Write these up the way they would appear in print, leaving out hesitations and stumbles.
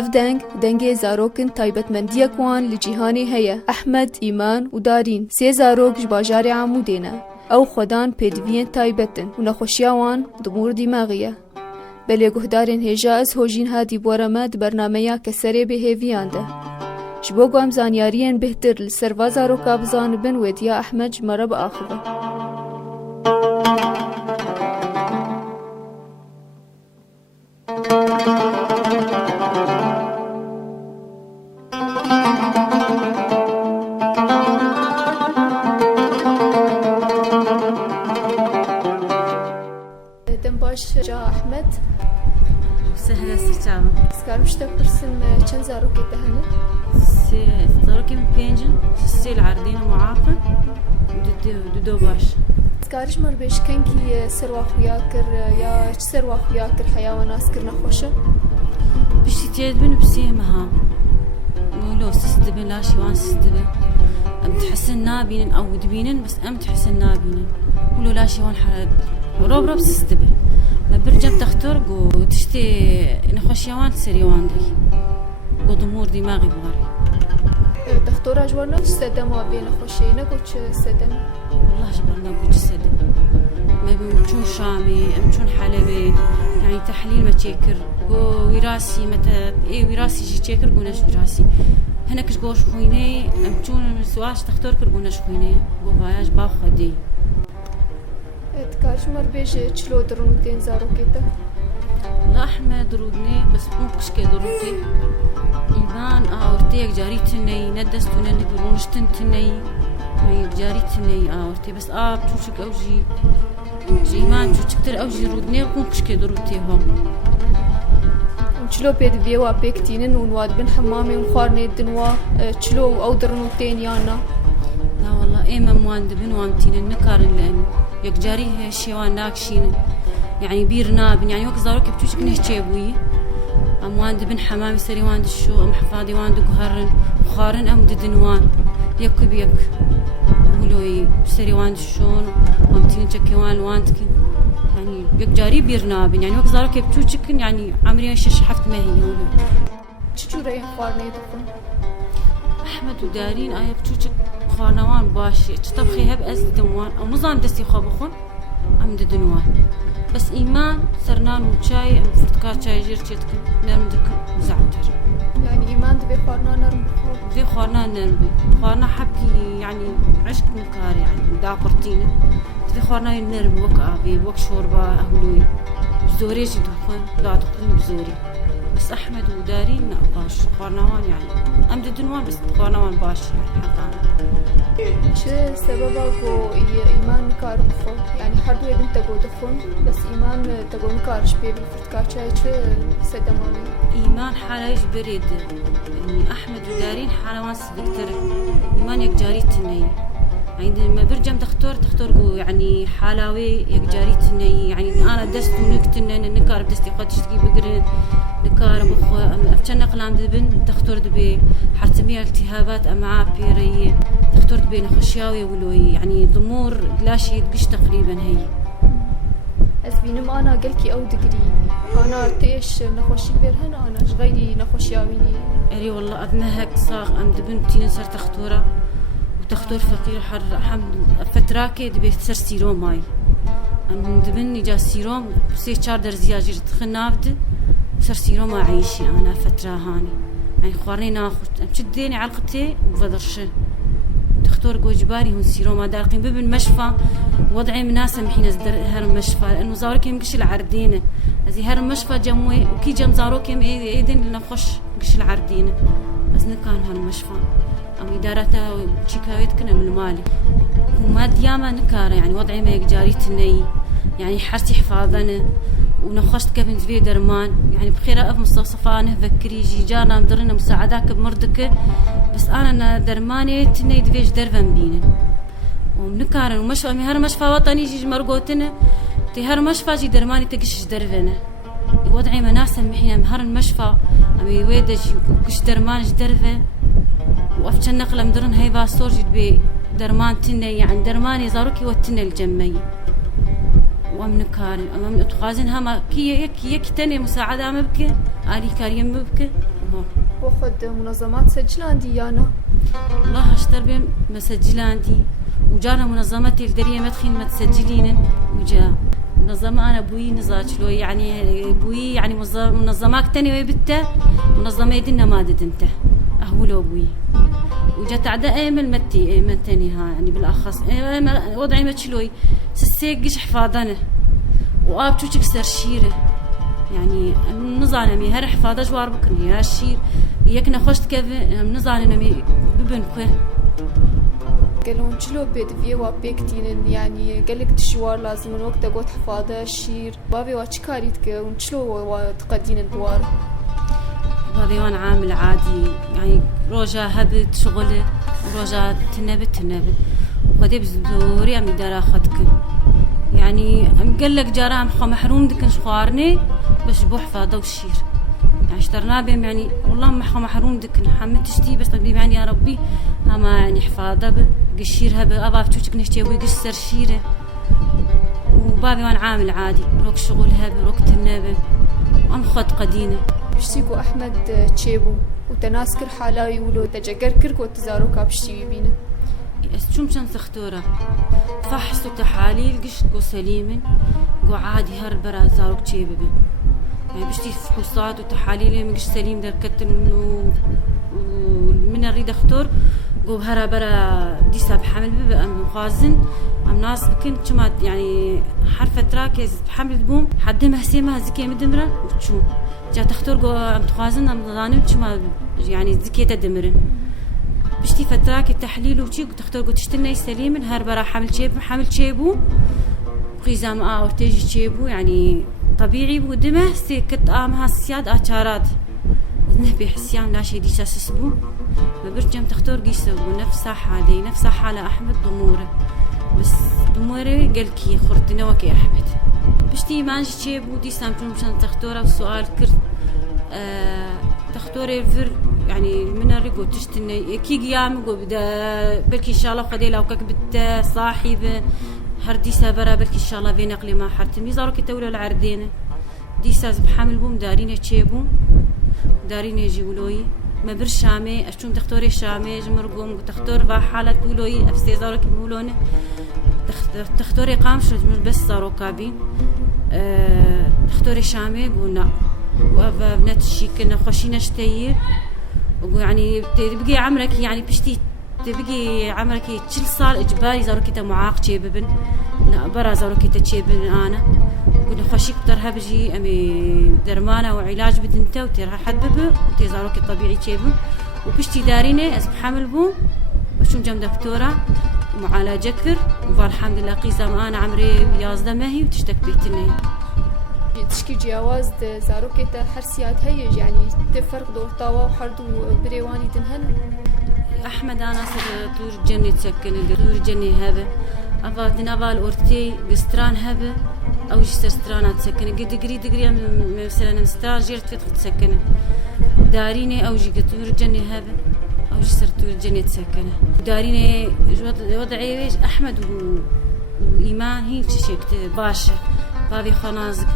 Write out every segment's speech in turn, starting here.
اف دنگ زاروکن تایبەتمەندیەک وان li cîhanê heye. Ehmed, îman û darîn sê zarok ji bajarê Amûdê ne. Ew xwedan pêdiviyên taybet in û nexweşiya wan dimûr dîmexî ye. Belê guhdarên hêja ez hojîn hatî bora me di bernameya Keserê bê hêviyan de. Ji bo ku em zanyariyên bêhtir li ser va zaroka bizanibin wêdiya Ehmed ji me re biaxive. جا احمد سهلا سيتام سكارم شتا برسم چند زاروكي تهنا سي زاروكي من بينجن سي العردين معافن دو باش سكارش مر بيش كنكي سروا خويا كر يا سروا خويا كر حيوانات كر نخوشه بشتي تيدبن بسي مها ولو سستبن لا شيوان سستبن ام تحسن نابين او دبينن بس ام تحسن نابين ولو لا شيوان حرد روب سستبن ما برجع تختار جو تشتي نخوشيوان سريوان دي قدمور دماغي بغاري تختار أجوارنا تستدم وابين نخوشي نقولش استدم والله جبرنا نقولش استدم ما بمشون شامي مشون حلبي يعني تحليل ما تشكر جو وراثي متى وراثي جي تشكر جوناش وراثي هناك جوش خويني مشون سواش تختار كرجوناش خويني جو فاياج باخدي تكارش مر بيج چلو درونتين زاروكيتا لا احمد درودني بس ممكش كي درودتي ايمان اورتيك جاريتني ندستونا ندرونشتنتني هي جاريتني اورتي بس بتوشك اوجي ايمان تشكتر اوجي رودني ممكش كي درودتي هم چلو بيد بيوا بيكتينن ونواد بن حمامي وخارني دنوا چلو او درونتين يانا لا والله ايما مواند بن وامتين نكارن لان يك جاري شيوان ناكشين يعني بير ناب يعني وقت زاروك بتوشك نهجي بوي ام واند بن حمامي سري واند الشو ام حفاضي واند قهرن وخارن ام ددنوان يك بيك ولوي سري واند الشون وامتين تشكيوان واندك يعني يك جاري بير ناب يعني وقت زاروك بتوشك يعني عمري شش حفت ما هي ولو تشو ري خارني دكم احمد ودارين اي بتوشك خانوان باشي تطبخي هب از دنوان او نظام دستي خابخون ام ددنوان بس ايمان سرنان وشاي ام فرتكار شاي جير تشتك نرمدك زعتر يعني ايمان دبي خارنا نرم دي خارنا نرم خارنا حبكي يعني عشق مكار يعني داقرتينا دي خارنا نرم وك ابي وك شوربه اهلوي بزوري جي دخون لا دخون بزوري بس احمد ودارين باش خارنوان يعني ام ددنوان بس خارنوان باش يعني حقا چه سببا گو ایمان کار بخون يعني هر دو یدن تگو دخون بس ایمان تگو نکارش بی بالفرتکار چای چه سدمانی ایمان حالایش برید يعني احمد ودارين حالوان سدكتر ایمان یک جاری تنی يعني ما برجم تختار جو يعني حالاوي یک جاری تنی يعني انا دست ونكتن نكار بدستي قد تشتكي بقرن نكار بخو افتشنا قلام دبن تختار دبي حرتمية التهابات امعاء بيري تختار دبي نخشياوي ولوي يعني ضمور لاشي قش تقريبا هي أزبينم أنا قلكي أو دقري أنا تيش نخوشي بيرهن أنا غيري نخوشياويني أري والله أدنهك صاغ أم دبن تين سر تختورة وتختور فقير حر حمد فتراكي دبي سر سيروم هاي أم دبن جا سيروم سي 4 درزياجي تخنابد سر سيروم أعيشي أنا فترة هاني يعني خوارني ناخذ أمشديني علقتي وفضرش دكتور جوجباري هون سيروما دارقين ببن مشفى وضعي مناسب حين ازدر هرم مشفى لانه زاروكي مقش العردينه ازي هرم مشفى جموي وكي جم زاروكي ايدين لنا خش قش العردينه ازن كان هرم مشفى ام ادارته شكايت كنا من المالي وما دياما نكاره يعني وضعي ما يجاري تني يعني حرتي حفاظنا ونخشت كيف نزبي درمان يعني بخير أف مستوصفانه فكري جي جانا مدرنا مساعداك بمردك بس أنا درماني تني دفيش درفن بينا ومنكارن ومشفى هر مشفى وطني جي مرقوتنا تي هر مشفى جي درماني تقشش درفنا وضعي مناسب محينا هر المشفى أمي ويدا جي قش درمان جي درفه وأفشن نقلة مدرن هاي باصور جي دبي درمان تني يعني درماني زاروكي وتني الجمي وأمن كارن أمام أتخازن هما كي تاني مساعدة مبكي آلي كاريم مبكي وخد منظمات سجلان ديانا الله أشتر بهم مسجلان دي وجانا منظمات الدرية مدخين ما تسجلين وجا منظمة أنا بوي نزاج لو يعني بوي يعني منظمات تاني ويبته منظمة دينا ما دنته أهولو بوي وجات عدا أيمن متي من تاني ها يعني بالأخص وضعي متشلوي سسيقش حفاظنا وآبتوشك سرشيره يعني نزانمي هر حفاظة جوار بكني يا الشير يكنا خشت كيف نزانمي ببنكه قالون شلو بدفيه وبيكتين يعني قالك تشوار لازم من وقت قوت حفاظة الشير بابي واتشكاريتك ونشلو وتقدين الدوار بابي وان عامل عادي يعني روجا هبت شغله وروجا تنبت وخدي بزوري أمي دارا أخدك يعني أم قالك جارام خو محروم دكن شخوارني باش بو حفاظة وشير يعني اشترنا بهم يعني والله محروم دكن حمد تشتي بس طبيب يعني يا ربي أما يعني حفاظة قشير هبه أبا بتوشك نشتي ويقشر شيره وبابي وان عامل عادي روك شغل هبه روك تنبه أم خد قدينه بشتيكو أحمد تشيبو وتناسكر حالاي ولو تجاكر كرك وتزاروكا بشتي بينا شو مشان سختورة فحص وتحاليل قشت قو سليم قو عادي هربرا زاروك تشيبو يعني بشتي فحوصات وتحاليل من قش سليم دركت من الريد اختور قو هربرا ديسا بحمل ببقى مخازن أم ناس بكن كما يعني حرفة تراكز بحمل بوم حد مهسيمها زكية مدمرة وتشو جا تختار جو أم تخازن أم ظانم كما يعني زكية تدمرن بشتي فتراك التحليل وشي تختار جو تشتري سليم هربرا حمل شيبو قيزام وتيجي شيبو يعني طبيعي ودمه سكت آمها سياد آشارات نهبي حسيان لا شيء ديش أسسبو ما برجم تختار جيسو نفسها حالي نفسها حالة أحمد ضموره بس ضموره قال كي خرطنا وكي أحمد بشتي مانجي شيبو دي سامتون مشان تختاره وسؤال كرت تختوري فر يعني من الرجو تشتني كي قيام جو بدا بلكي إن شاء الله قديلا وكك بت صاحب هردي سابرا بلكي إن شاء الله بين أقلي ما حرتمي زارو كي تولى العردين دي ساز بحمل بوم دارين تشيبو دارين يجولوي ما بر شامي أشوم تختوري شامي جمرقوم تختور في حالة تولوي أفسي زارو كي مولونه تختوري قامش بس زارو كابين تختوري شامي قلنا وأبا بنات الشيكنا خوشينا شتيه ويعني تبقي عمرك يعني بشتي تبقي عمرك تشل صار إجباري زارو كي تمعاق تشيبن برا زارو كي تشيبن أنا قلنا خوشيك ترها بجي أمي درمانة وعلاج بدنته وترها حببه وتزارو كي طبيعي تشيبن وبشتي دارينه أسب حمل بو وشوم جم دكتورة ومعالجة كر والحمد لله قيسام أنا عمري يازده ماهي وتشتك بيتني تشكي جواز زاروكتا حرسيات هيج يعني تفرق دور طاوا وحردو بريواني تنهن أحمد أنا سر دور جنة تسكن دور جنة هذا أفاتن أفال أورتي بستران هذا أو جسر سترانات تسكن قد دقري مثلا ستران جيرت فتح تسكن داريني أو جي دور جنة هذا أو جسر دور جنة تسكن داريني وضعي ويش أحمد وإيمان هي شيكت باشا بابي خنازك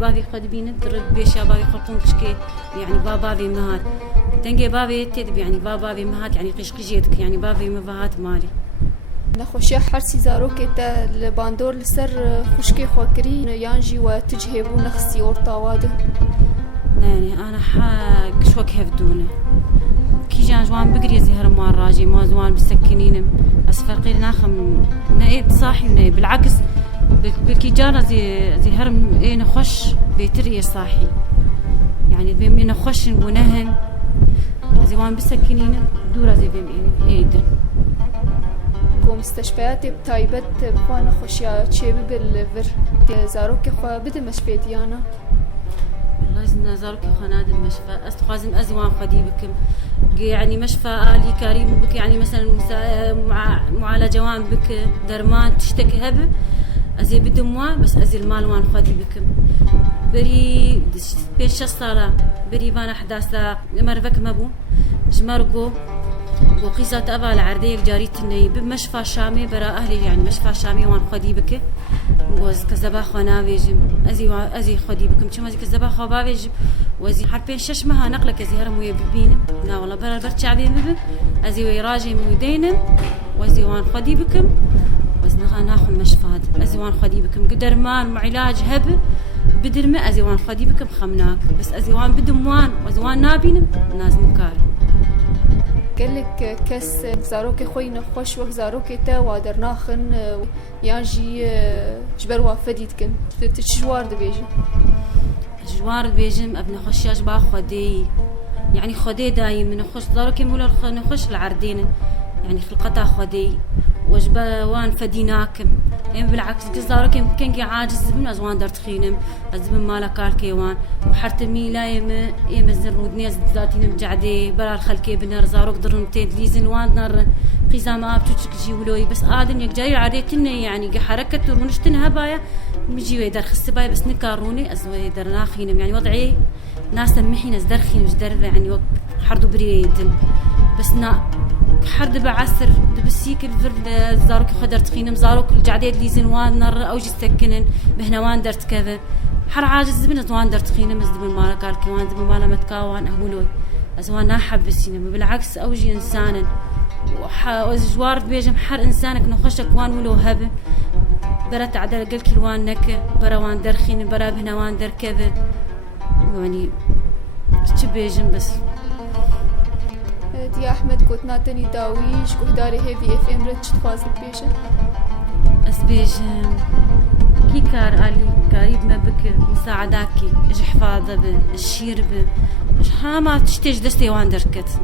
بابي خد بينت ترد بيشا بابي خلقون كشكي يعني بابي مهات تنجي بابي تدب يعني بابي مهات يعني قشقجيتك يعني بابي مفهات مالي نخوشي حرسي زاروكتا الباندور لسر خشكي خوكري يانجي وتجهبو نخسي أورطاواده يعني أنا حاق شوك هفدونه كي جان جوان بقري زي هرمان راجي ما زوان بسكنينم أسفرقين ناخم نايد صاحي ونايد بالعكس بالكي جانا زي هرم ايه نخش بيتري صاحي يعني بيم نخش نهن زي وان بسكنينه دورة زي بيم ايه دن بو مستشفيات بتايبت بخوانا خوشيا تشي بالفر زاروك خوا بده مشفى ديانا والله زنا زاروك خناد المشفى استخازم ازوان خدي بكم يعني مشفى آلي كريم بك يعني مثلا معالجة وان بك درمان تشتكي هبه ازي بدموا بس ازي المال وان خدي بكم بري بيش صلاة بري بان 11 مرفك مبو جمرقو وقيسات أبا العرديك جاريتني بمشفى شامي برا أهلي يعني مشفى شامي وان خدي بك وز كذبا خنا بيجم أزي خدي بكم شو مازي كذبا خبا بيجم وزي حربين شش مها نقلك أزي هرم ويبينا لا والله برا برتشعبي مبن أزي ويراجي مودينا وزي وان خدي بكم وزنها ناخذ مشفاد أزي وان خدي بكم قدر مان علاج هب بدر ما أزي وان خدي بكم خمناك بس أزي وان بدم وان وزوان نابين ناز مكار قال لك كس زاروك خوي نخوش وقت زاروك تا وادر ناخن ياجي جبر وافديت كن تشوار دبيجي جوار بيجم ابن خشاش با خدي يعني خدي دايم من خش زاروك مولا نخش العردين يعني خلقتها خدي وجبا وان فديناكم يعني بالعكس زاروك كان عاجز بن ازوان درت خينم ازبن مالك الكيوان وحرت ميلا يم الزرودني ذاتين مجعدي برا الخلكي بنر زاروك درن تدليزن وان نر قيزام ابتوك جيولوي بس ادن يك جاي عادتني يعني حركه ونشتن هبايا مجي ويدر خسباي بس نكاروني ازوي درنا خينم يعني وضعي ناس محين ازدر خين مش در يعني حردو بريدن بس نا حرد بعسر دبسيك الفرد زاروك خدرت خينم زاروك الجعديد لي زنوان نر او جستكنن بهنوان درت كذا حر عاجز بن زوان درت خينم زدب المالك الكوان زدب مالا متكاوان اهولوي ازوان ناحب السينما بالعكس اوجي انسانا وجوار بيجم حر انسانك نخشك وان ولو هبه برا تعدل قل كلوان نك برا وان درخين برا بهنوان در كذا يعني بيجم بس دي احمد قلت ناتني داويش قهداري هيفي اف ام رتش تفاز بيجا اسبيجم كي كار علي قريب ما بك مساعداكي اج حفاظه بالشير هما تشتيج دستي وان دركت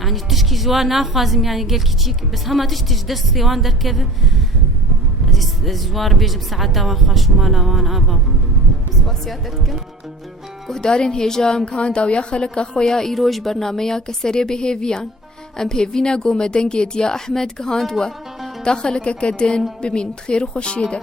يعني تشكي جوان ناخذ يعني قال كيتشيك بس هما تشتيج دستي وان دركت جوار بيجم ساعتها وان خوش مالا وان ابا سواسياتتكم گهدارین هیجا امکان داویا خلق خویا ایروج برنامه کسری به هیویان ام هیوینا گومه دنگی دیا احمد گهاند و دا خلق کدن بمین خیر و خوشیده